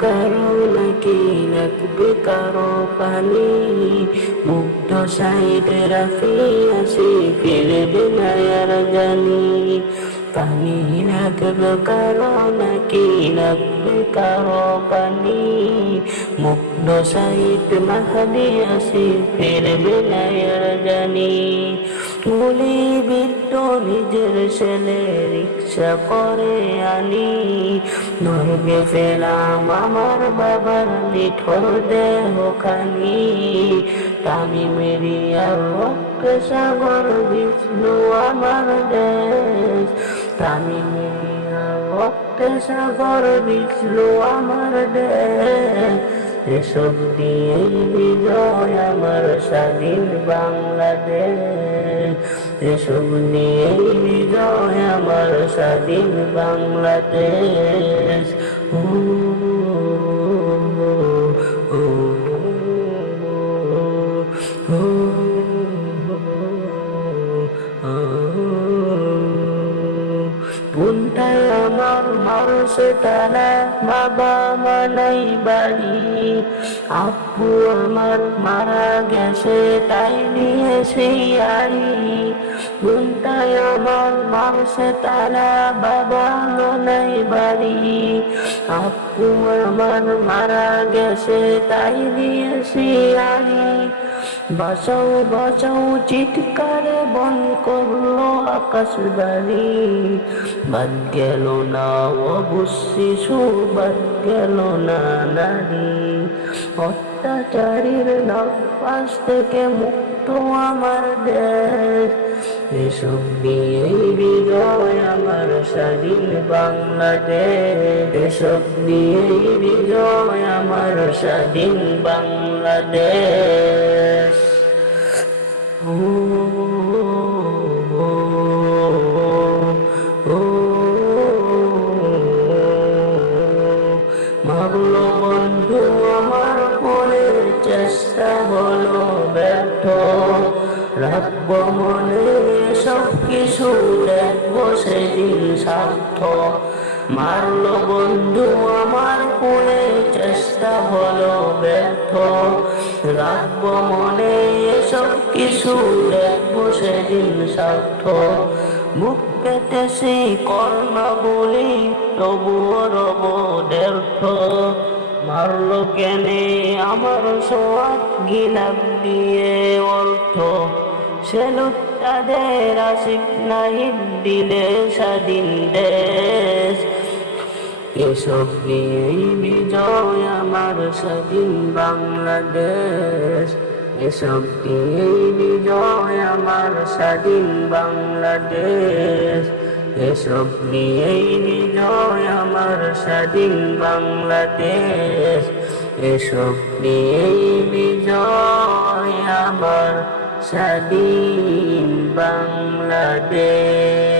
কারো নাকি লাগবে কারো পানি মুগ্ধ সাইড রাফি আসি ফিরবে না আর জানি পানি লাগবে কারো নাকি লাগবে কারো পানি মুগ্ধ সাইড মাহাদি আসি ফিরবে না আর জানি গুলি বিদ্য নিজের ছেলে রিক্সা করে আনি। নরকে ফেলাম আমার বাবার লিঠর দেহ খানি তামি মেরিয়ার রক্ত সাগর বিষ্ণু আমার দেশ। তামি মেরিয়ার রক্ত সাগর বিষ্ণু আমার দেশ। এসব দিয়ে বিজয় আমার স্বাধীন বাংলাদেশ। নিয়ে বিজয় আমার স্বাধীন বাংলাদেশ ও, তারা বাবা মানাই বাড়ি। আপু আমার মারা গেছে, তাই নিয়ে সেই আড়ি। কোনটায় আমার তারা বাবা মানাই বাড়ি। আপু আমার মারা গেছে, তাই সেই আড়ি বাঁচাও বাঁচাও, চিৎকারে বন করল আকাশ বাড়ি বাদ গেল না অবশিশু বাদ গেল না নারী। অত্যাচারীর নপাশ থেকে মুক্ত আমার দেশ। এসব নিয়েই বিজয় আমার স্বাধীন বাংলাদেশ এসব নিয়েই বিজয় আমার স্বাধীন বাংলাদেশ মাগলো বন্ধু আমার চেষ্টা হলো ব্যর্থ রাখব মনে সব কিছু দেখব সেদিন স্বার্থ। মারলো বন্ধু আমার পরে চেষ্টা হলো ব্যর্থ। রাখব মনে সব কিছু দেখব সেদিন স্বার্থ। বুক পেতে সেই কর্ণ বলি তবুও রব ব্যর্থ। মারলো কেনে আমার সোয়াদ গিলাপ দিয়ে অর্থ। সেলুট তাদের আসিফ নাহিদ দিলে স্বাধীন দেশ। এসব নিয়েই বিজয় আমার স্বাধীন বাংলাদেশ। এসব নিয়েই বিজয় আমার স্বাধীন বাংলাদেশ। এসব নিয়েই বিজয় আমার স্বাধীন বাংলাদেশ। এসব নিয়েই বিজয় আমার স্বাধীন বাংলাদেশ।